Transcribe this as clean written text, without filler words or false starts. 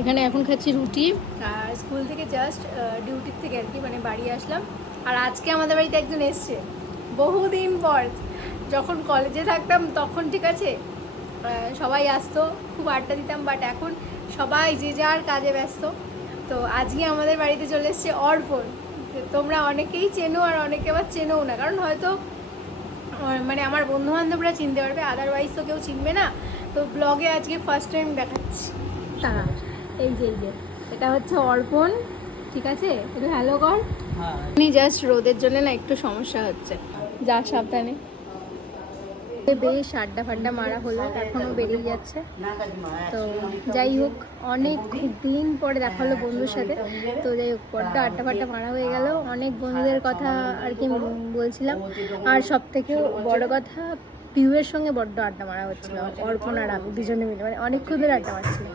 এখানে এখন খাচ্ছি রুটি। আর স্কুল থেকে জাস্ট ডিউটির থেকে আর কি মানে বাড়ি আসলাম। আর আজকে আমাদের বাড়িতে একজন এসছে বহুদিন পর। যখন কলেজে থাকতাম তখন ঠিক আছে সবাই আসতো, খুব আড্ডা দিতাম, বাট এখন সবাই যে যার কাজে ব্যস্ত। তো আজকে আমাদের বাড়িতে চলে এসছে অর্পণ। তোমরা অনেকেই চেনো আর অনেকে আবার চেনোও না, কারণ হয়তো মানে আমার বন্ধুবান্ধবরা চিনতে পারবে, আদারওয়াইজ তো কেউ চিনবে না। তো ব্লগে আজকে ফার্স্ট টাইম দেখাচ্ছি। হ্যাঁ, এই যে এটা হচ্ছে অর্পণ, ঠিক আছে? একটু হ্যালো কর। জাস্ট রোদের জন্য না একটু সমস্যা হচ্ছে, যা সাবধানে। বেশ আড্ডা ফাড্ডা মারা হলো, এখনও বেরিয়ে যাচ্ছে। তো যাই হোক, অনেক দিন পরে দেখা হলো বন্ধুর সাথে। তো যাই হোক, বড্ড আড্ডা ফাড্ডা মারা হয়ে গেল, অনেক বন্ধুদের কথা আর কি বলছিলাম। আর সব থেকে বড় কথা, পিউয়ের সঙ্গে বড্ড আড্ডা মারা হচ্ছিল, অর্পণ আর আমি দুজনে মিলে, মানে অনেকক্ষণ ধরে আড্ডা মারছিলাম।